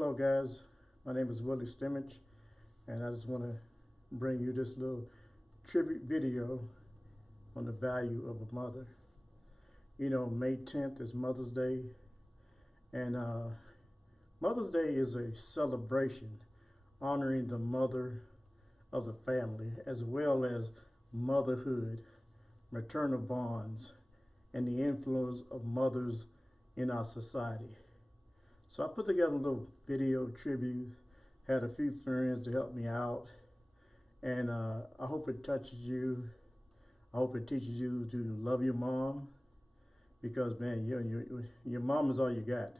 Hello guys, my name is Willie Stimmich, and I just want to bring you this little tribute video on the value of a mother. You know, May 10th is Mother's Day, and Mother's Day is a celebration honoring the mother of the family, as well as motherhood, maternal bonds, and the influence of mothers in our society. So I put together a little video tribute, had a few friends to help me out, and I hope it touches you. I hope it teaches you to love your mom, because man, your mom is all you got.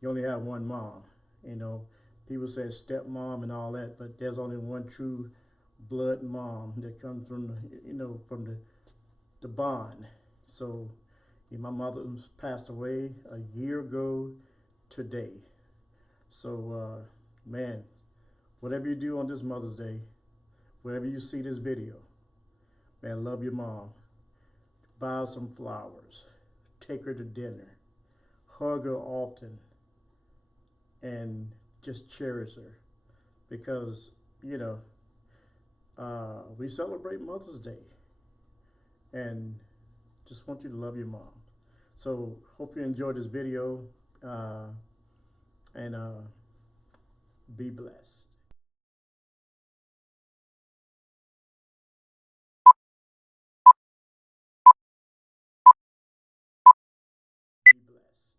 You only have one mom. You know, people say stepmom and all that, but there's only one true blood mom that comes from the bond. So my mother passed away a year ago today. So man, whatever you do on this Mother's Day, wherever you see this video, man, love your mom. Buy her some flowers, take her to dinner, hug her often, and just cherish her, because we celebrate Mother's Day, and just want you to love your mom. So hope you enjoyed this video, and be blessed. Be blessed.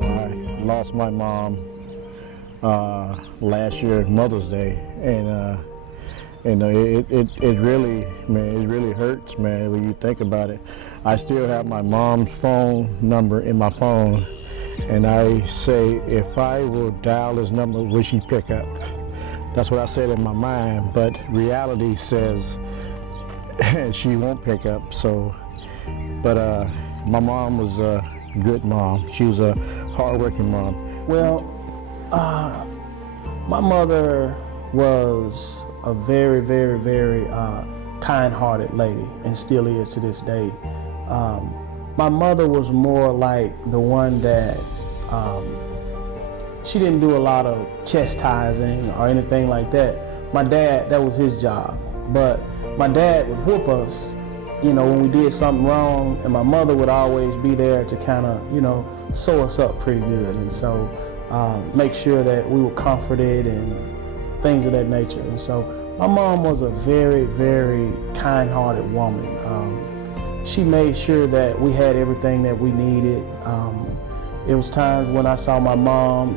I lost my mom last year, Mother's Day, and it really, man, it really hurts, man, when you think about it. I still have my mom's phone number in my phone, and I say, if I will dial this number, will she pick up? That's what I said in my mind, but reality says she won't pick up. So, but my mom was a good mom. She was a hardworking mom. Well, my mother was a very, very, very kind-hearted lady, and still is to this day. My mother was more like the one that she didn't do a lot of chastising or anything like that. My dad, that was his job. But my dad would whoop us, when we did something wrong, and my mother would always be there to kind of, sew us up pretty good, and so make sure that we were comforted and things of that nature. And so my mom was a very, very kind-hearted woman. She made sure that we had everything that we needed. It was times when I saw my mom,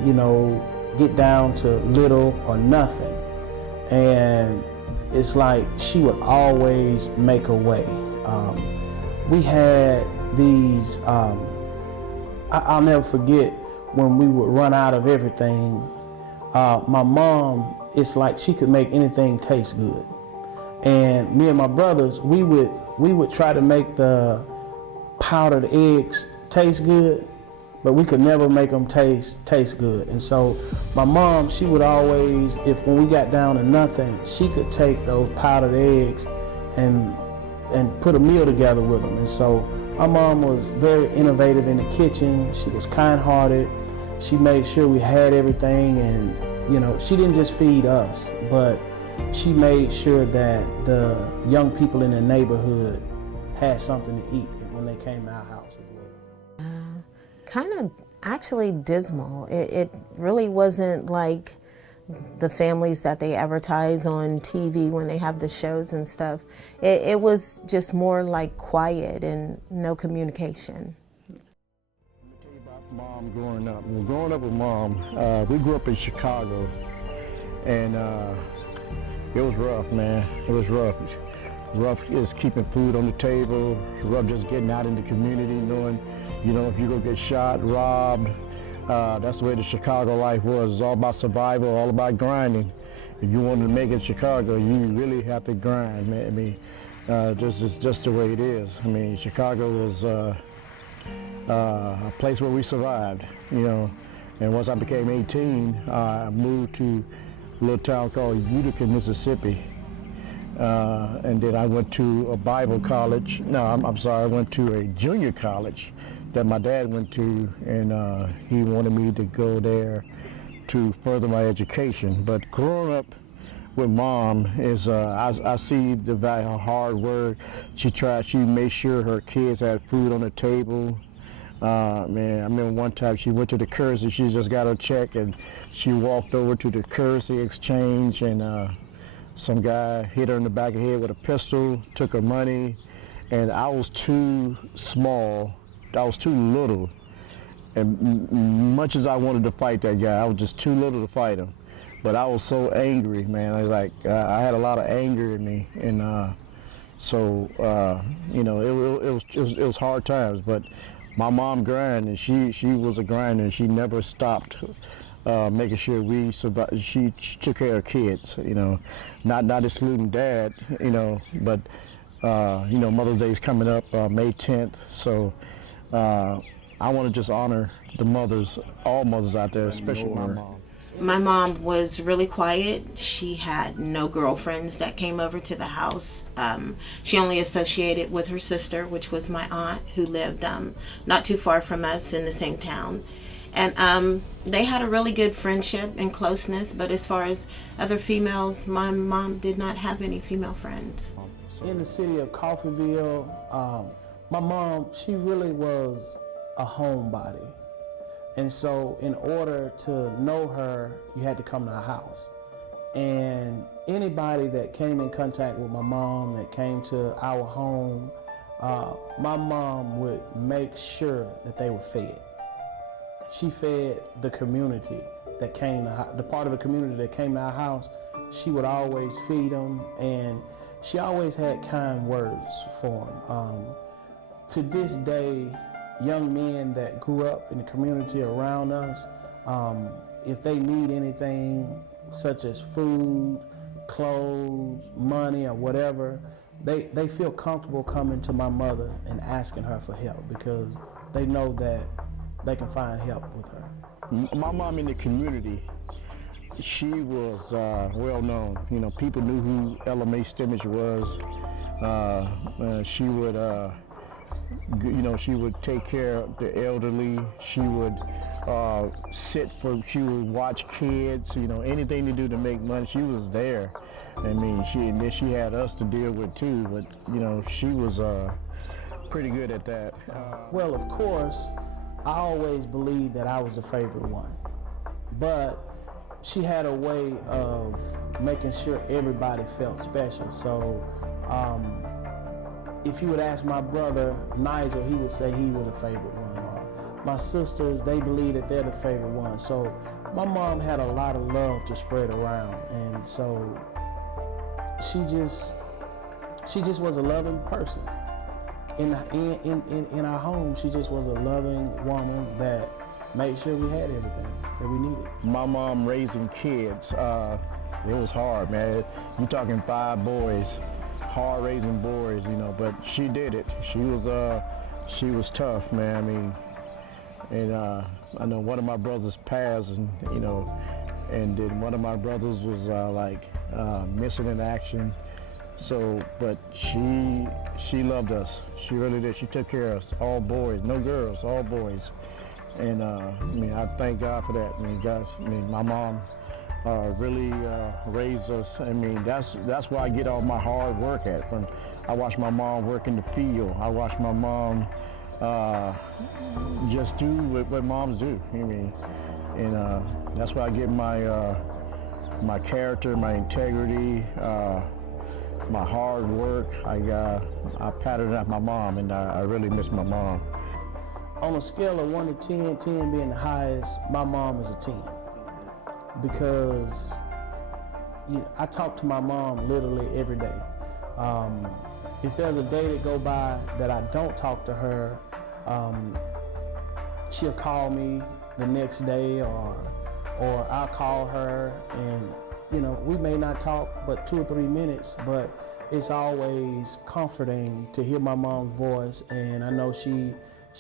get down to little or nothing, and it's like she would always make a way. We had these, I'll never forget when we would run out of everything. My mom, it's like she could make anything taste good. And me and my brothers, we would try to make the powdered eggs taste good, but we could never make them taste good. And so my mom, she would always, when we got down to nothing, she could take those powdered eggs and put a meal together with them. And so my mom was very innovative in the kitchen. She was kind-hearted. She made sure we had everything, and she didn't just feed us, but she made sure that the young people in the neighborhood had something to eat when they came to our house as well. Kind of actually dismal. It really wasn't like the families that they advertise on TV when they have the shows and stuff. It was just more like quiet and no communication. Let me tell you about mom growing up. Well, growing up with mom, we grew up in Chicago, and It was rough, man. It was rough. Rough is keeping food on the table. Rough just getting out in the community, knowing, you know, if you're gonna get shot, robbed. That's the way the Chicago life was. It's all about survival, all about grinding. If you wanted to make it in Chicago, you really have to grind, man. I mean, it's just the way it is. I mean, Chicago was a place where we survived, you know. And once I became 18, I moved to a little town called Utica, Mississippi. And then I went to a Bible college. No, I'm sorry, I went to a junior college that my dad went to, and he wanted me to go there to further my education. But growing up with Mom is, I see the value of hard work. She made sure her kids had food on the table. Man, I remember one time she went to the currency, she just got her check, and she walked over to the currency exchange, and some guy hit her in the back of the head with a pistol, took her money, and I was too small, I was too little, and much as I wanted to fight that guy, I was just too little to fight him. But I was so angry, man. I was like, I had a lot of anger in me, and so you know, it was hard times. But my mom grinded, and she was a grinder, and she never stopped making sure we survived. She took care of kids, you know, not excluding Dad, you know, but you know, Mother's Day is coming up May 10th, so I want to just honor the mothers, all mothers out there, especially my mom. My mom was really quiet. She had no girlfriends that came over to the house. She only associated with her sister, which was my aunt, who lived not too far from us in the same town. And they had a really good friendship and closeness, but as far as other females, my mom did not have any female friends. In the city of Coffeyville, my mom, she really was a homebody. And so in order to know her, you had to come to our house. And anybody that came in contact with my mom, that came to our home, my mom would make sure that they were fed. She fed the community that came to the part of the community that came to our house. She would always feed them, and she always had kind words for them. To this day, young men that grew up in the community around us, if they need anything such as food, clothes, money, or whatever, they feel comfortable coming to my mother and asking her for help because they know that they can find help with her. My mom in the community, she was well known. You know, people knew who Ella Mae Stimich was. She would you know, she would take care of the elderly. She would she would watch kids, you know, anything to do to make money. She was there. I mean, and then she had us to deal with too, but, you know, she was pretty good at that. Well, of course, I always believed that I was the favorite one, but she had a way of making sure everybody felt special. So, if you would ask my brother, Nigel, he would say he was the favorite one. Or my sisters, they believe that they're the favorite one. So my mom had a lot of love to spread around. And so she just was a loving person. In our home, she just was a loving woman that made sure we had everything that we needed. My mom raising kids, it was hard, man. You're talking 5 boys. Hard raising boys, you know, but she did it. She was tough, man. I mean, and I know one of my brothers passed, and you know, and then one of my brothers was missing in action. So, but she loved us. She really did. She took care of us, all boys, no girls, all boys. And I mean, I thank God for that. I mean, guys, I mean, my mom really raised us. I mean, that's where I get all my hard work at. When I watch my mom work in the field, I watch my mom just do what moms do. I mean, and that's where I get my character, my integrity, my hard work. I patterned after my mom, and I really miss my mom. On a scale of 1 to 10, 10 being the highest, my mom is a 10. Because I talk to my mom literally every day. If there's a day that go by that I don't talk to her, she'll call me the next day, or I'll call her, and we may not talk but 2 or 3 minutes, but it's always comforting to hear my mom's voice, and I know she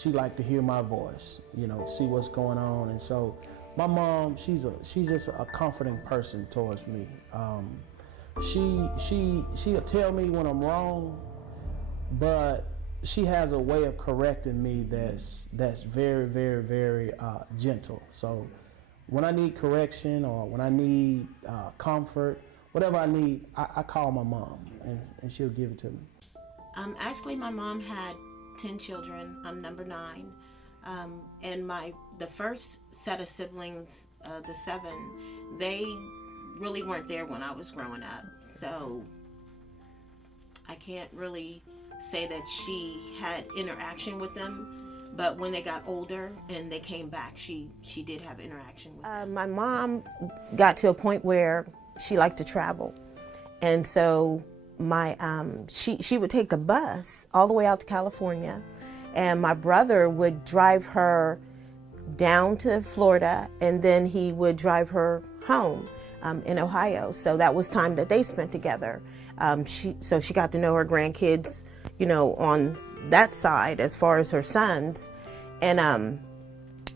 like to hear my voice, see what's going on. And so my mom, she's just a comforting person towards me. She'll tell me when I'm wrong, but she has a way of correcting me that's very, very, very gentle. So when I need correction or when I need comfort, whatever I need, I call my mom, and she'll give it to me. Actually, my mom had 10 children. I'm number 9. And the first set of siblings, the 7, they really weren't there when I was growing up. So I can't really say that she had interaction with them, but when they got older and they came back, she did have interaction with them. My mom got to a point where she liked to travel, and so she would take the bus all the way out to California, and my brother would drive her down to Florida, and then he would drive her home in Ohio. So that was time that they spent together. So she got to know her grandkids, on that side as far as her sons. And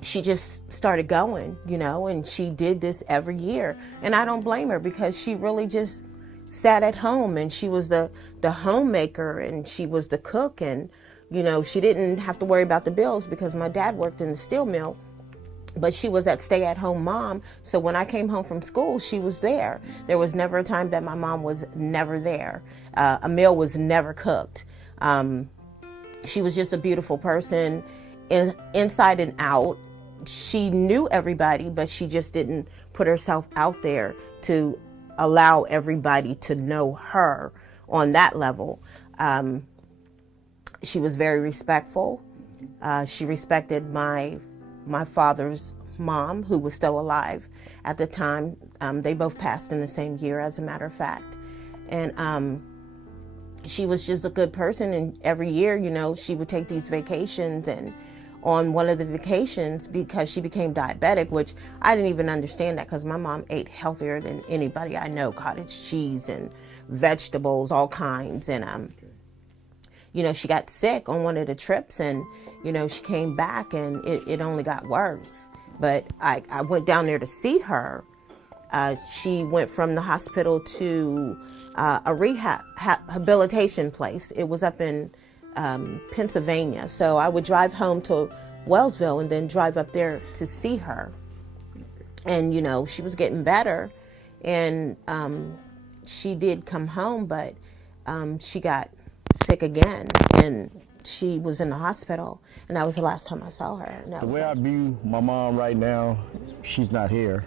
she just started going, and she did this every year. And I don't blame her, because she really just sat at home, and she was the homemaker, and she was the cook, and she didn't have to worry about the bills because my dad worked in the steel mill. But she was that stay-at-home mom, so when I came home from school, she was there. There was never a time that my mom was never there. A meal was never cooked. She was just a beautiful person, inside and out. She knew everybody, but she just didn't put herself out there to allow everybody to know her on that level. She was very respectful. She respected my father's mom, who was still alive at the time. They both passed in the same year, as a matter of fact. And she was just a good person. And every year, she would take these vacations. And on one of the vacations, because she became diabetic, which I didn't even understand that, because my mom ate healthier than anybody I know, cottage cheese and vegetables, all kinds. And she got sick on one of the trips, and she came back, and it only got worse. But I went down there to see her. She went from the hospital to a rehabilitation place. It was up in Pennsylvania. So I would drive home to Wellsville and then drive up there to see her. And she was getting better, and she did come home, but she got sick again, and she was in the hospital, and that was the last time I saw her. The way I view my mom right now, she's not here.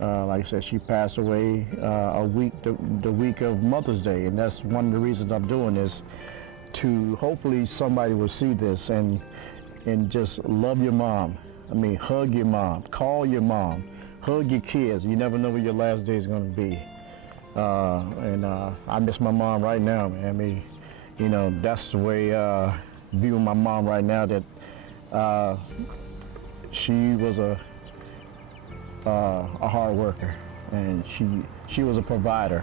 Like I said, she passed away the week of Mother's Day, and that's one of the reasons I'm doing this, to hopefully somebody will see this and just love your mom. I mean, hug your mom, call your mom, hug your kids. You never know what your last day is going to be. I miss my mom right now, man. I mean, that's the way viewing my mom right now, that she was a hard worker, and she was a provider,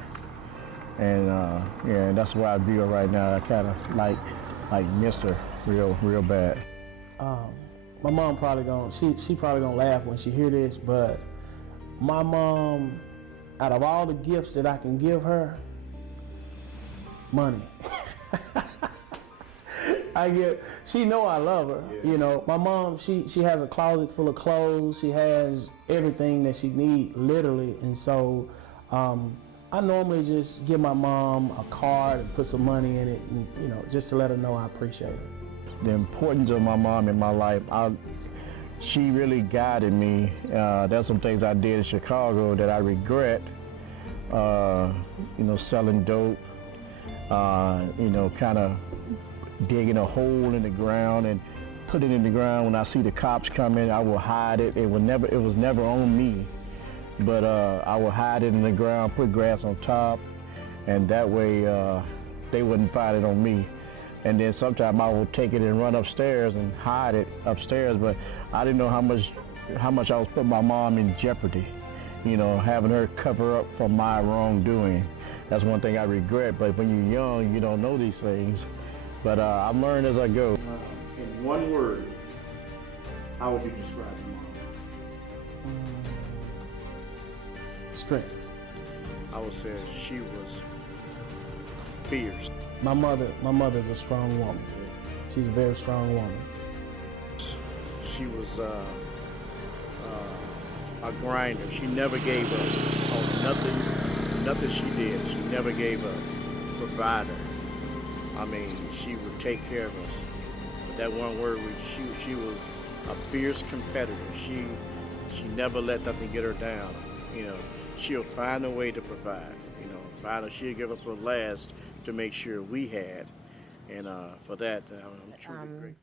and that's why I view her right now. I kind of like miss her real bad. My mom probably she probably gonna laugh when she hear this, but my mom, out of all the gifts that I can give her, money. She know I love her. Yeah. My mom, she has a closet full of clothes. She has everything that she needs, literally. And so I normally just give my mom a card and put some money in it, and, just to let her know I appreciate her. The importance of my mom in my life, she really guided me. There's some things I did in Chicago that I regret, selling dope, kind of digging a hole in the ground and put it in the ground. When I see the cops coming, I will hide it. It was never on me. but I would hide it in the ground, put grass on top, and that way they wouldn't find it on me. And then sometimes I would take it and run upstairs and hide it upstairs, but I didn't know how much I was putting my mom in jeopardy, you know, having her cover up for my wrongdoing. That's one thing I regret, but when you're young, you don't know these things. But I learn as I go. In one word, how would you describe your mom? Strength. I would say she was fierce. My mother's a strong woman. She's a very strong woman. She was a grinder. She never gave up on nothing she did. She never gave up. Provider. I mean, she would take care of us. But that one word, she was a fierce competitor. She never let nothing get her down. You know, she'll find a way to provide. You know, she'll give up her last to make sure we had. And for that, I'm truly grateful.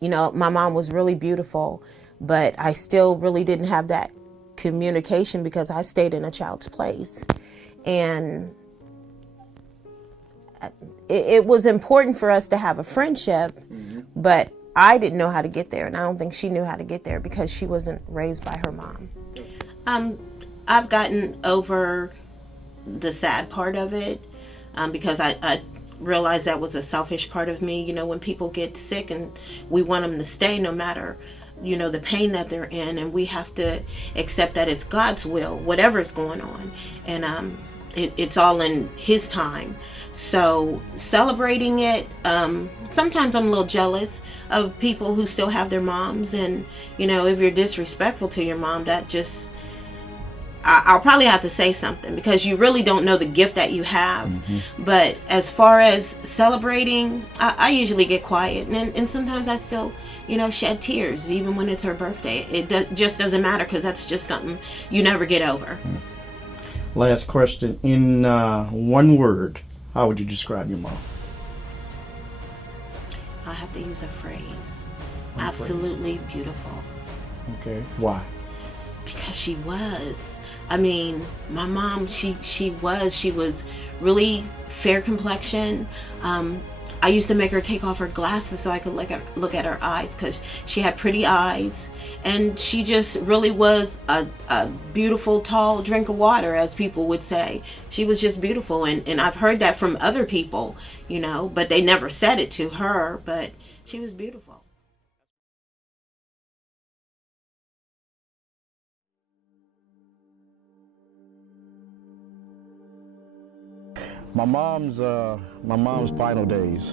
You know, my mom was really beautiful, but I still really didn't have that communication because I stayed in a child's place. And it was important for us to have a friendship, but I didn't know how to get there, and I don't think she knew how to get there because she wasn't raised by her mom. I've gotten over the sad part of it because I realized that was a selfish part of me. You know, when people get sick and we want them to stay no matter, you know, the pain that they're in, and we have to accept that it's God's will, whatever's going on, and it's all in His time. So celebrating it, sometimes I'm a little jealous of people who still have their moms, and you know, if you're disrespectful to your mom, that just, I'll probably have to say something because you really don't know the gift that you have. But as far as celebrating, I usually get quiet, and sometimes I still, you know, shed tears even when it's her birthday. It just doesn't matter because that's just something you never get over. Last question. In one word, how would you describe your mom? I have to use a phrase. One Absolutely beautiful. Okay. Why? Because she was. I mean, my mom, she was really fair complexion. I used to make her take off her glasses so I could look at her eyes because she had pretty eyes, and she just really was a beautiful, tall drink of water, as people would say. She was just beautiful, and I've heard that from other people, you know, but they never said it to her, but she was beautiful. My mom's final days,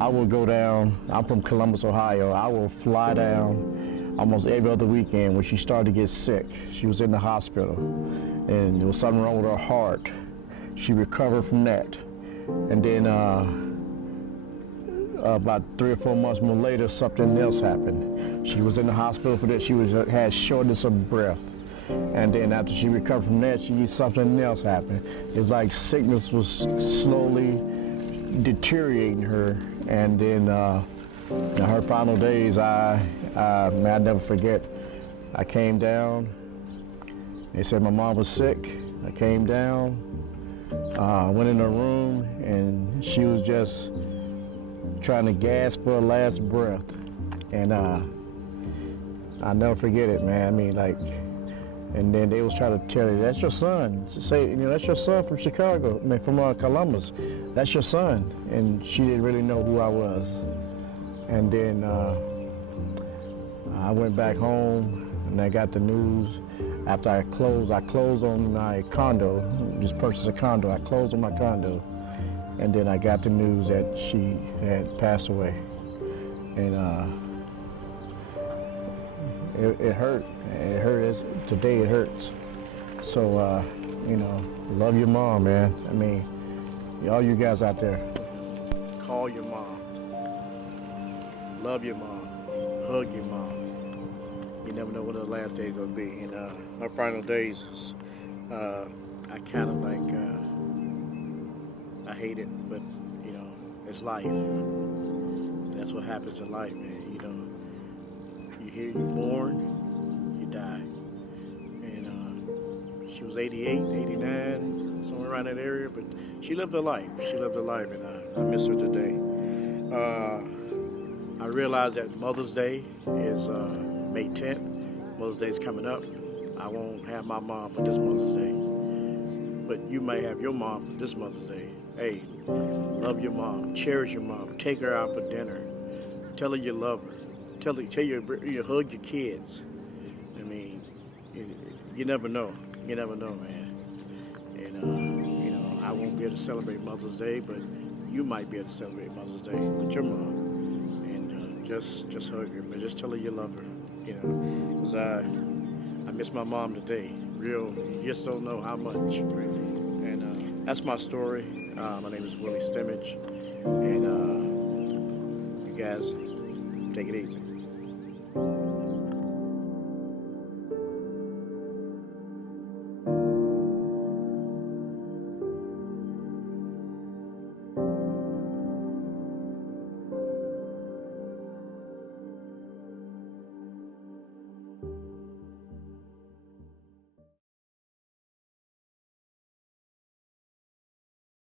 I will go down. I'm from Columbus, Ohio. I will fly down almost every other weekend when she started to get sick. She was in the hospital, and there was something wrong with her heart. She recovered from that, and then about 3 or 4 months more later, something else happened. She was in the hospital for that. She had shortness of breath. And then after she recovered from that, something else happened. It's like sickness was slowly deteriorating her. And then in her final days, I'll never forget. I came down. They said my mom was sick. I came down, went in her room, and she was just trying to gasp for her last breath. And I'll never forget it, man. I mean, like, and then they was trying to tell her, that's your son. Say, you know, that's your son from Chicago, I mean, from Columbus. That's your son. And she didn't really know who I was. And then I went back home, and I got the news. After I closed on my condo, just purchased a condo. I closed on my condo, and then I got the news that she had passed away. And it hurt. It hurt. Today it hurts. So, you know, love your mom, man. I mean, all you guys out there. Call your mom. Love your mom. Hug your mom. You never know what her last day is going to be. And her final days, I kind of like, I hate it, but, you know, it's life. That's what happens in life, man. You know, you're born, you die. And She was 88, 89, somewhere around that area, but she lived her life. She lived her life, and I miss her today. I realize that Mother's Day is May 10th. Mother's Day is coming up. I won't have my mom for this Mother's Day, but you may have your mom for this Mother's Day. Hey, love your mom, cherish your mom, take her out for dinner, tell her you love her, tell her you hug your kids. I mean, you never know. You never know, man. And I won't be able to celebrate Mother's Day, but you might be able to celebrate Mother's Day with your mom. And just hug her, but just tell her you love her. Because I miss my mom today. Real, you just don't know how much. And that's my story. My name is Willie Stimich, and you guys take it easy.